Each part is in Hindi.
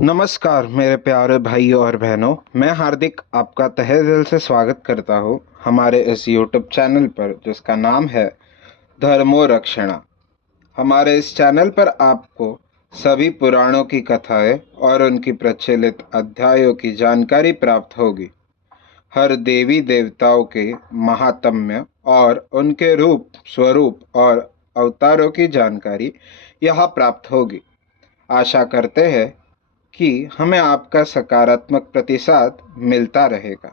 नमस्कार मेरे प्यारे भाइयों और बहनों। मैं हार्दिक आपका तहे दिल से स्वागत करता हूँ हमारे इस यूट्यूब चैनल पर जिसका नाम है धर्मो रक्षणा। हमारे इस चैनल पर आपको सभी पुराणों की कथाएं और उनकी प्रचलित अध्यायों की जानकारी प्राप्त होगी। हर देवी देवताओं के महात्म्य और उनके रूप स्वरूप और अवतारों की जानकारी यहाँ प्राप्त होगी। आशा करते हैं कि हमें आपका सकारात्मक प्रतिसाद मिलता रहेगा।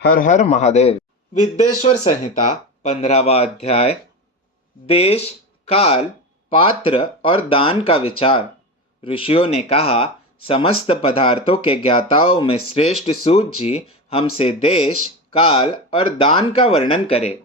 हर हर महादेव। विद्येश्वर संहिता 15वां अध्याय। देश, काल, पात्र और दान का विचार। ऋषियों ने कहा, समस्त पदार्थों के ज्ञाताओं में श्रेष्ठ सूत जी हमसे देश, काल और दान का वर्णन करें।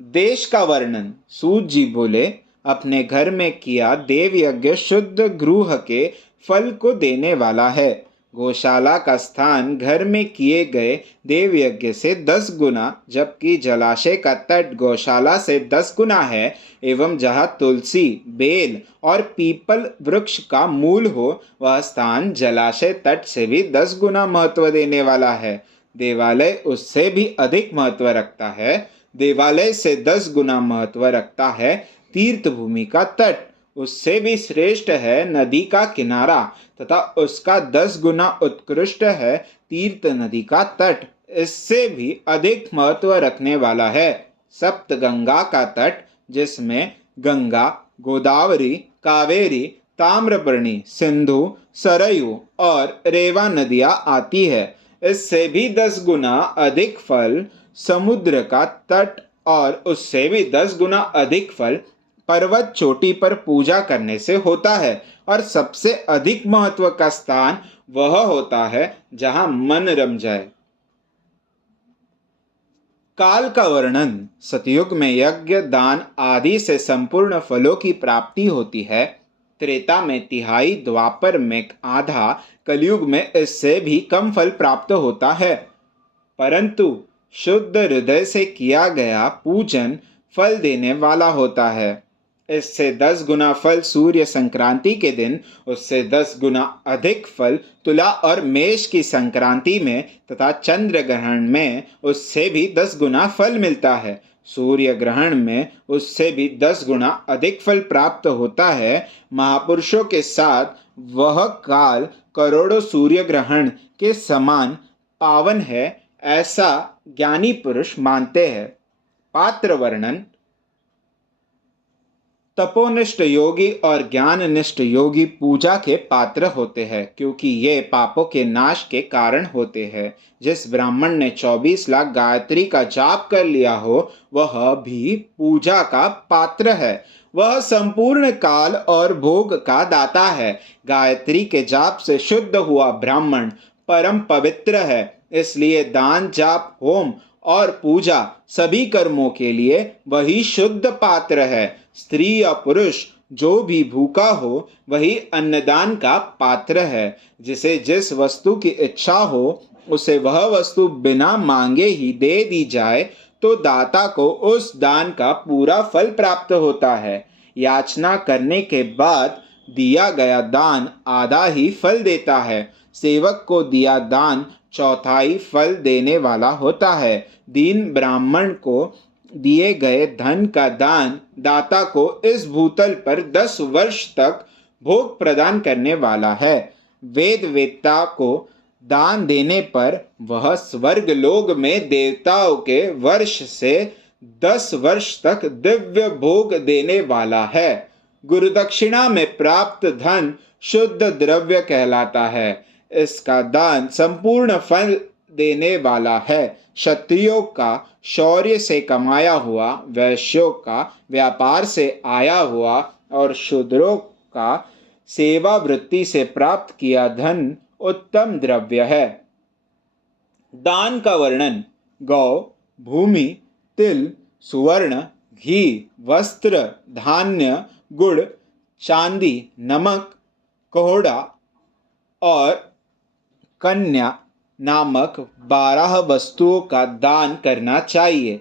देश का वर्णन। सूत जी बोले, अपने घर में किया देव यज्ञ शुद्ध गृह के फल को देने वाला है। गौशाला का स्थान घर में किए गए देव यज्ञ से 10 गुना, जबकि जलाशय का तट गौशाला से 10 गुना है। एवं जहाँ तुलसी, बेल और पीपल वृक्ष का मूल हो, वह स्थान जलाशय तट से भी 10 गुना महत्व देने वाला है। देवालय उससे भी अधिक महत्व रखता है। देवालय से 10 गुना महत्व रखता है तीर्थ भूमि का तट। उससे भी श्रेष्ठ है नदी का किनारा, तथा उसका 10 गुना उत्कृष्ट है तीर्थ नदी का तट। इससे भी अधिक महत्व रखने वाला है सप्त गंगा का तट, जिसमें गंगा, गोदावरी, कावेरी, ताम्रपर्णी, सिंधु, सरयू और रेवा नदियां आती है। इससे भी 10 गुना अधिक फल समुद्र का तट, और उससे भी 10 गुना अधिक फल पर्वत चोटी पर पूजा करने से होता है। और सबसे अधिक महत्व का स्थान वह होता है जहां मन रम जाए। काल का वर्णन। सतयुग में यज्ञ, दान आदि से संपूर्ण फलों की प्राप्ति होती है। त्रेता में तिहाई, द्वापर में आधा, कलयुग में इससे भी कम फल प्राप्त होता है। परंतु शुद्ध हृदय से किया गया पूजन फल देने वाला होता है। इससे 10 गुना फल सूर्य संक्रांति के दिन, उससे 10 गुना अधिक फल तुला और मेष की संक्रांति में, तथा चंद्र ग्रहण में उससे भी 10 गुना फल मिलता है। सूर्य ग्रहण में उससे भी 10 गुना अधिक फल प्राप्त होता है। महापुरुषों के साथ वह काल करोड़ों सूर्य ग्रहण के समान पावन है, ऐसा ज्ञानी पुरुष मानते हैं। पात्र वर्णन। तपोनिष्ठ योगी और ज्ञाननिष्ठ योगी पूजा के पात्र होते हैं, क्योंकि ये पापों के नाश के कारण होते हैं। जिस ब्राह्मण ने 24 लाख गायत्री का जाप कर लिया हो, वह भी पूजा का पात्र है। वह संपूर्ण काल और भोग का दाता है। गायत्री के जाप से शुद्ध हुआ ब्राह्मण परम पवित्र है। इसलिए दान, जाप, होम और पूजा सभी कर्मों के लिए वही शुद्ध पात्र है। स्त्री या पुरुष जो भी भूखा हो, वही अन्नदान का पात्र है। जिसे जिस वस्तु की इच्छा हो, उसे वह वस्तु बिना मांगे ही दे दी जाए, तो दाता को उस दान का पूरा फल प्राप्त होता है। याचना करने के बाद दिया गया दान आधा ही फल देता है। सेवक को दिया दान चौथाई फल देने वाला होता है। दीन ब्राह्मण को दिए गए धन का दान दाता को इस भूतल पर 10 वर्ष तक भोग प्रदान करने वाला है। वेद वेत्ता को दान देने पर वह स्वर्ग लोक में देवताओं के वर्ष से 10 वर्ष तक दिव्य भोग देने वाला है। गुरुदक्षिणा में प्राप्त धन शुद्ध द्रव्य कहलाता है। इसका दान संपूर्ण फल देने वाला है। क्षत्रियों का शौर्य से कमाया हुआ, वैश्यों का व्यापार से आया हुआ और शूद्रों का सेवा वृत्ति से प्राप्त किया धन उत्तम द्रव्य है। दान का वर्णन। गौ, भूमि, तिल, सुवर्ण, घी, वस्त्र, धान्य, गुड़, चांदी, नमक, कोहड़ा और कन्या नामक 12 वस्तुओं का दान करना चाहिए।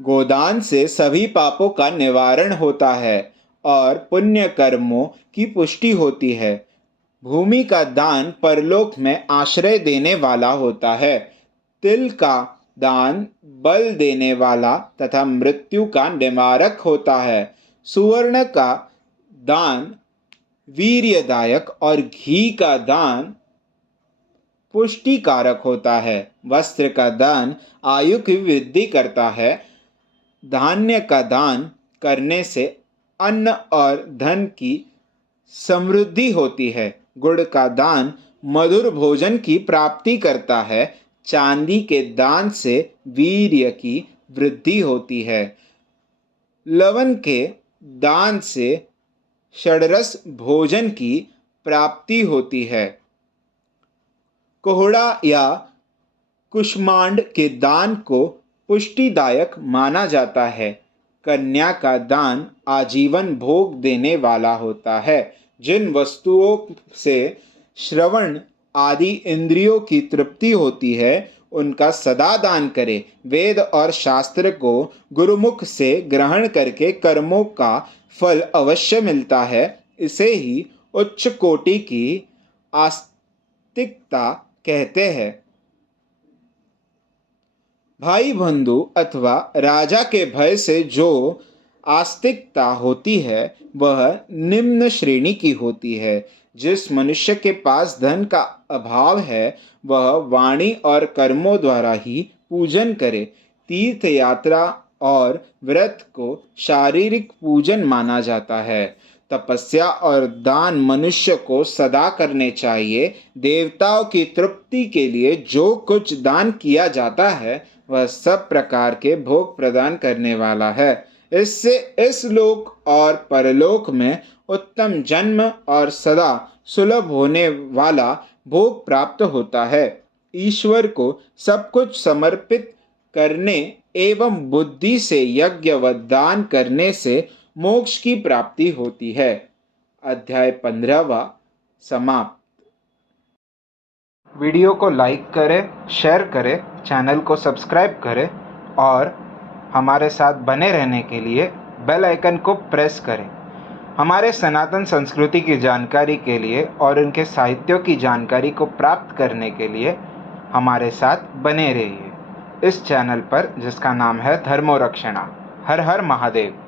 गोदान से सभी पापों का निवारण होता है और पुण्य कर्मों की पुष्टि होती है। भूमि का दान परलोक में आश्रय देने वाला होता है। तिल का दान बल देने वाला तथा मृत्यु का निवारक होता है। सुवर्ण का दान वीर्यदायक और घी का दान पुष्टिकारक होता है। वस्त्र का दान आयु की वृद्धि करता है। धान्य का दान करने से अन्न और धन की समृद्धि होती है। गुड़ का दान मधुर भोजन की प्राप्ति करता है। चांदी के दान से वीर्य की वृद्धि होती है। लवण के दान से षड्रस भोजन की प्राप्ति होती है। कोहड़ा या कुष्मांड के दान को पुष्टिदायक माना जाता है। कन्या का दान आजीवन भोग देने वाला होता है। जिन वस्तुओं से श्रवण आदि इंद्रियों की तृप्ति होती है उनका सदा दान करे। वेद और शास्त्र को गुरुमुख से ग्रहण करके कर्मों का फल अवश्य मिलता है। इसे ही उच्च कोटि की आस्तिकता कहते हैं। भाई बंधु अथवा राजा के भय से जो आस्तिकता होती है वह निम्न श्रेणी की होती है। जिस मनुष्य के पास धन का अभाव है वह वाणी और कर्मों द्वारा ही पूजन करे। तीर्थ यात्रा और व्रत को शारीरिक पूजन माना जाता है। तपस्या और दान मनुष्य को सदा करने चाहिए। देवताओं की तृप्ति के लिए जो कुछ दान किया जाता है वह सब प्रकार के भोग प्रदान करने वाला है। इससे इस लोक और परलोक में उत्तम जन्म और सदा सुलभ होने वाला भोग प्राप्त होता है। ईश्वर को सब कुछ समर्पित करने एवं बुद्धि से यज्ञ व दान करने से मोक्ष की प्राप्ति होती है। अध्याय 15वां समाप्त। वीडियो को लाइक करें, शेयर करें, चैनल को सब्सक्राइब करें और हमारे साथ बने रहने के लिए बेल आइकन को प्रेस करें। हमारे सनातन संस्कृति की जानकारी के लिए और उनके साहित्यों की जानकारी को प्राप्त करने के लिए हमारे साथ बने रहिए इस चैनल पर जिसका नाम है धर्मो रक्षणा। हर हर महादेव।